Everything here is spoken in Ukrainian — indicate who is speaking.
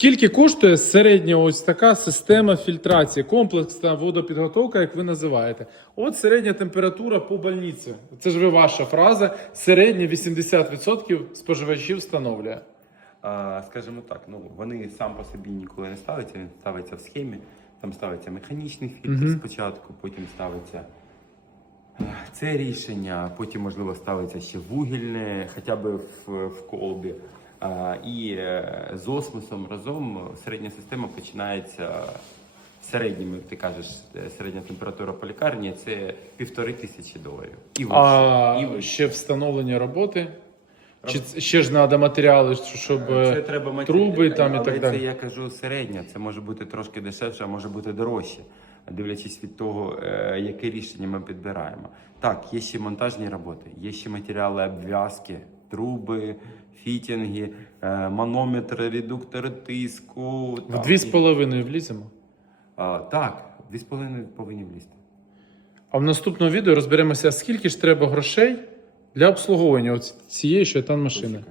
Speaker 1: Скільки коштує середня ось така система фільтрації, комплексна водопідготовка, як ви називаєте? От середня температура по больниці. Це ж ви ваша фраза. Середня 80% споживачів встановлює.
Speaker 2: А, скажімо так, ну вони сам по собі ніколи не ставляться, він ставиться в схемі. Там ставиться механічний фільтр
Speaker 1: Мгм.
Speaker 2: спочатку, потім ставиться е, це рішення, потім, можливо, ставиться ще вугільне, хоча б в, в колбі. І е, з осмосом разом середня система починається середніми, ти кажеш, е, середня температура по лікарні це півтори тисячі доларів. І вище.
Speaker 1: А
Speaker 2: і вище.
Speaker 1: ще встановлення роботи. Чи ще ж треба матеріали, щоб
Speaker 2: Це
Speaker 1: е,
Speaker 2: треба
Speaker 1: труби там і
Speaker 2: але
Speaker 1: так
Speaker 2: це я кажу середня. Це може бути трошки дешевше, а може бути дорожче, дивлячись від того, яке рішення ми підбираємо. Так, є ще монтажні роботи, є ще матеріали обв'язки, труби, фітінги, е, манометри, редуктори тиску.
Speaker 1: в дві з половиною вліземо.
Speaker 2: А, Так, дві з половиною повинні влізти.
Speaker 1: А в наступному відео розберемося, скільки ж треба грошей для обслуговування цієї шайтан машини.